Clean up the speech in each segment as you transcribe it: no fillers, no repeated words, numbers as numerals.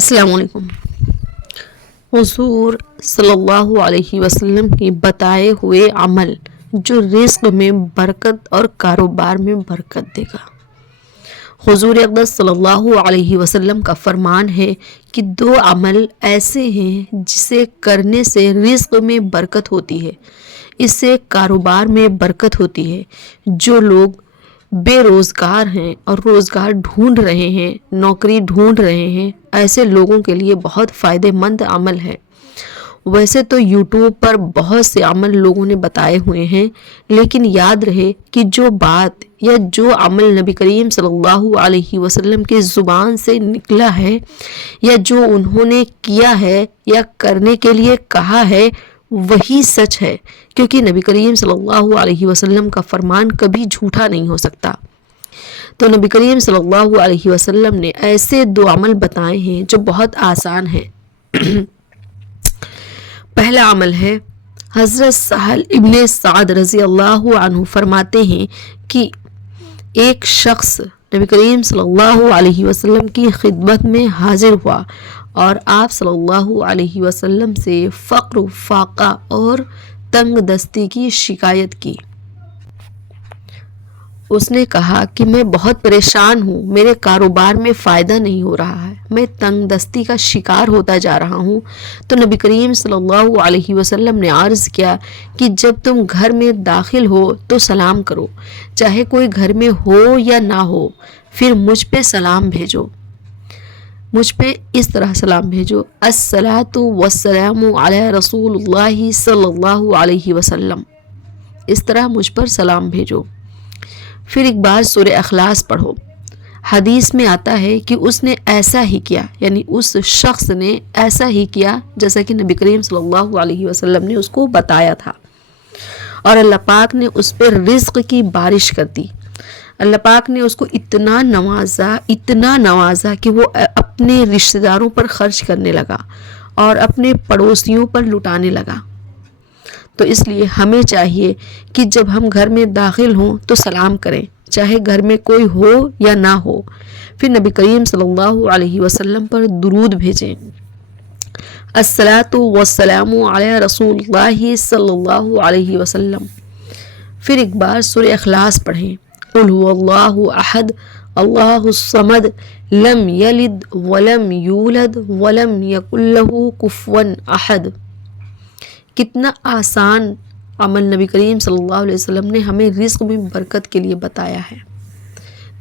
अस्सलाम वालेकुम। हुजूर सल्लल्लाहु अलैहि वसल्लम के बताए हुए अमल जो रिस्क में बरकत और कारोबार में बरकत देगा। हुजूर अक़दस सल्लल्लाहु अलैहि वसल्लम का फरमान है कि दो अमल ऐसे हैं जिसे करने से रिस्क में बरकत होती है, इससे कारोबार में बरकत होती है। जो लोग बेरोज़गार हैं और रोज़गार ढूंढ रहे हैं, नौकरी ढूंढ रहे हैं, ऐसे लोगों के लिए बहुत फ़ायदेमंद अमल है। वैसे तो यूट्यूब पर बहुत से अमल लोगों ने बताए हुए हैं, लेकिन याद रहे कि जो बात या जो अमल नबी करीम सल्लल्लाहु अलैहि वसल्लम के ज़ुबान से निकला है या जो उन्होंने किया है या करने के लिए कहा है वही सच है, क्योंकि नबी करीम सल्लल्लाहु अलैहि वसल्लम का फरमान कभी झूठा नहीं हो सकता। तो नबी करीम सल्लल्लाहु अलैहि वसल्लम ने ऐसे दो अमल बताए हैं जो बहुत आसान हैं। पहला अमल है, हज़रत सहल इब्ने साद रज़ी अल्लाहु अन्हु फरमाते हैं कि एक शख्स नबी करीम सल्लल्लाहु अलैहि वसल्लम की खिदमत में हाजिर हुआ और आप सल्लल्लाहु अलैहि वसल्लम से फ़क्र, फाका और तंग दस्ती की शिकायत की। उसने कहा कि मैं बहुत परेशान हूँ, मेरे कारोबार में फ़ायदा नहीं हो रहा है, मैं तंग दस्ती का शिकार होता जा रहा हूँ। तो नबी करीम सल्लल्लाहु अलैहि वसल्लम ने अर्ज़ किया कि जब तुम घर में दाखिल हो तो सलाम करो, चाहे कोई घर में हो या ना हो, फिर मुझ पे सलाम भेजो। मुझ पे इस तरह सलाम भेजो, अस्सलातु वस्सलामु अला रसूलिल्लाहि सल्लल्लाहु अलैहि वसल्लम। इस तरह मुझ पर सलाम भेजो। फिर एक बार सूरह इखलास पढ़ो। हदीस में आता है कि उसने ऐसा ही किया, यानी उस शख्स ने ऐसा ही किया जैसा कि नबी करीम सल्लल्लाहु अलैहि वसल्लम ने उसको बताया था, और अल्लाह पाक ने उस पर रिज़्क की बारिश कर दी। अल्लाह पाक ने उसको इतना नवाजा कि वो अपने रिश्तेदारों पर खर्च करने लगा और अपने पड़ोसियों पर लुटाने लगा। तो इसलिए हमें चाहिए कि जब हम घर में दाखिल हों तो सलाम करें, चाहे घर में कोई हो या ना हो। फिर नबी करीम सल्लल्लाहु अलैहि वसल्लम पर दुरूद भेजें, अस्सलातु वस्सलामु अला रसूलिल्लाहि सल्लल्लाहु अलैहि वसल्लम। फिर एक बार सूरह इखलास पढ़ें, कुल हुवल्लाहु अहद अल्लाहुस समद लम यलिद वलम यूलद वलम यकुल लहू कुफुवन अहद। कितना आसान अमल नबी करीम सल्लल्लाहु अलैहि वसल्लम ने हमें रिज़्क में बरकत के लिए बताया है।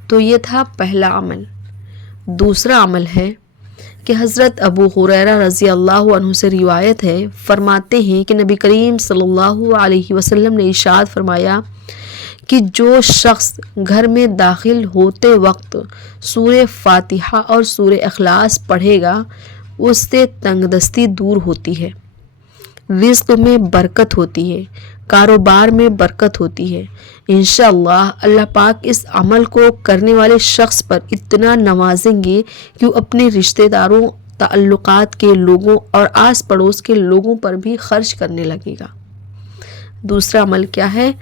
तो ये था पहला अमल। दूसरा अमल है कि हज़रत अबू हुरैरा रज़ी अल्लाहु अन्हु से रिवायत है, फरमाते हैं कि नबी करीम सल्लल्लाहु अलैहि वसल्लम ने इरशाद फरमाया कि जो शख्स घर में दाखिल होते वक्त सूरह फातिहा और सूरह इखलास पढ़ेगा उससे तंगदस्ती दूर होती है, रिज़्क में बरकत होती है, कारोबार में बरकत होती है। इंशाअल्लाह अल्लाह पाक इस अमल को करने वाले शख्स पर इतना नवाजेंगे कि वो अपने रिश्तेदारों, ताल्लुकात के लोगों और आस पड़ोस के लोगों पर भी खर्च करने लगेगा। दूसरा अमल क्या है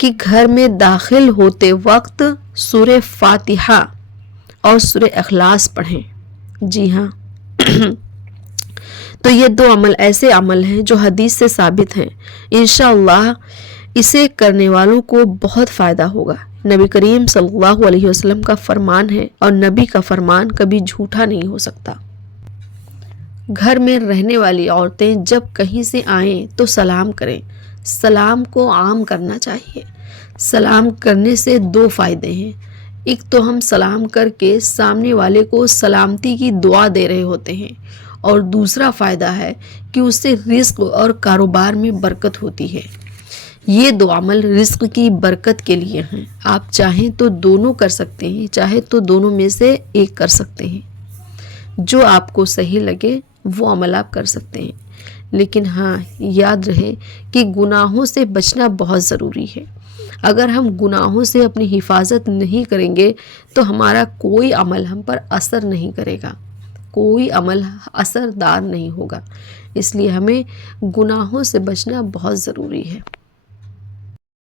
कि घर में दाखिल होते वक्त सूरह फातिहा और सूरह इखलास पढ़ें। जी हाँ तो ये दो अमल ऐसे अमल हैं जो हदीस से साबित हैं। इंशाअल्लाह इसे करने वालों को बहुत फ़ायदा होगा। नबी करीम सल्लल्लाहु अलैहि वसल्लम का फरमान है और नबी का फरमान कभी झूठा नहीं हो सकता। घर में रहने वाली औरतें जब कहीं से आएं तो सलाम करें। सलाम को आम करना चाहिए। सलाम करने से दो फ़ायदे हैं। एक तो हम सलाम करके सामने वाले को सलामती की दुआ दे रहे होते हैं, और दूसरा फ़ायदा है कि उससे रिज़्क और कारोबार में बरकत होती है। ये दो अमल रिज़्क की बरकत के लिए हैं। आप चाहें तो दोनों कर सकते हैं, चाहे तो दोनों में से एक कर सकते हैं। जो आपको सही लगे वो अमल आप कर सकते हैं, लेकिन हाँ याद रहे कि गुनाहों से बचना बहुत ज़रूरी है। अगर हम गुनाहों से अपनी हिफाजत नहीं करेंगे तो हमारा कोई अमल हम पर असर नहीं करेगा, कोई अमल असरदार नहीं होगा। इसलिए हमें गुनाहों से बचना बहुत ज़रूरी है।